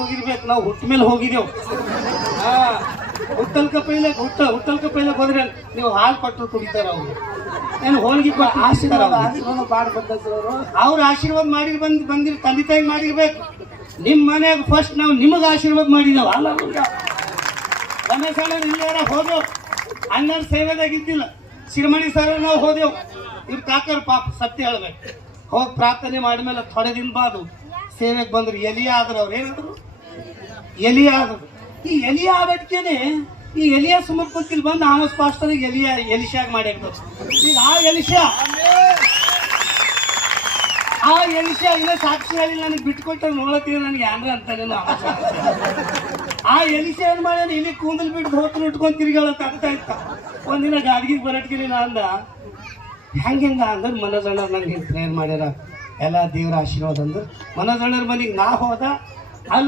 ಹೋಗಿರ್ಬೇಕು, ನಾವು ಹುಟ್ಟ ಮೇಲೆ ಹೋಗಿದ್ದೇವು. ಹಾ, ಹುಟ್ಟಲ್ಕ ಪೈಲಕ್ ಹೋದ್ರೆ ನೀವು ಹಾಲು ಕೊಟ್ಟು ಕುಡಿತಾರ ಅವ್ರು, ಏನು ಹೋಳಿಗೆ ಕೊಟ್ಟು ಆಶೀರ್ವಾದ ಮಾಡಿ ಬಂದವರು ಅವ್ರ ಆಶೀರ್ವಾದ ಮಾಡಿ ಬಂದಿರ್ ತಂದೆ ತಾಯಿ ಮಾಡಿರ್ಬೇಕು. ನಿಮ್ಮ ಮನ್ಯಾಗ ಫಸ್ಟ್ ನಾವು ನಿಮಗೆ ಆಶೀರ್ವಾದ ಮಾಡಿದ್ದೇವೆ. ಅಲ್ಲ ರಮೇಶ್ ಅಣ್ಣ ಇಲ್ಲಾರ ಹೋದೆವು, ಅಣ್ಣನ ಸೇವೆದಾಗಿದ್ದಿಲ್ಲ. ಶಿರಮಣಿ ಸರ್ ನಾವು ಹೋದೆವು. ಇವ್ರು ಕಾಕರ್ ಪಾಪ ಸತ್ಯ ಹೇಳ್ಬೇಕು, ಹೋಗಿ ಪ್ರಾರ್ಥನೆ ಮಾಡಿದ್ಮೇಲೆ ಥೊಡೆ ದಿನ ಬಾದು ಸೇವೆಗೆ ಬಂದ್ರು. ಎಲಿಯ ಆದ್ರು, ಅವ್ರು ಏನಾದ್ರು ಎಲಿಯ ಆದ್ರು. ಈ ಎಲಿಯ ಆಗೋದಕ್ಕೇನೆ ಈ ಎಲಿಯ ಸುಮ್ಮನೆ ಕುಂತಿಲ್ ಬಂದು ಆಮಸ್ ಪಾಸ್ಟರ್ ಎಲಿಶಾಗ ಮಾಡಿರ್ಬೇಕು. ಈಗ ಆ ಎಲಿಶಾ ಇಲ್ಲ ಸಾಕ್ಷಿ ಹೇಳಿ ನನಗೆ ಬಿಟ್ಕೊಟ್ಟ ನೋಡತ್ತೀವಿ, ನನಗೆ ಏನ್ರ ಅಂತಾನೇನು. ಆ ಎಲಿಶಾ ಏನ್ ಮಾಡ್ಯಾನ, ಇಲ್ಲಿ ಕೂದಲು ಬಿಟ್ಟು ಹೋತ್ರ ಇಟ್ಕೊಂಡು ತಿರ್ಗಾಳಕ್ ಆಗ್ತಾ ಇತ್ತ. ಒಂದಿನ ಗಾದಿಗೆ ಬರಟ್ಕಿರಿ ಅಂದ ಹೆಂಗ ಅಂದ್ರೆ ಮನೋಜಣ್ಣರ್ ನಂಗೆ ಪ್ರೇಯರ್ ಮಾಡ್ಯಾರ, ಎಲ್ಲ ದೇವ್ರ ಆಶೀರ್ವಾದ ಅಂದ್ರೆ. ಮನೋಜಣ್ಣರ ಮನೆಗೆ ನಾ ಹೋದ,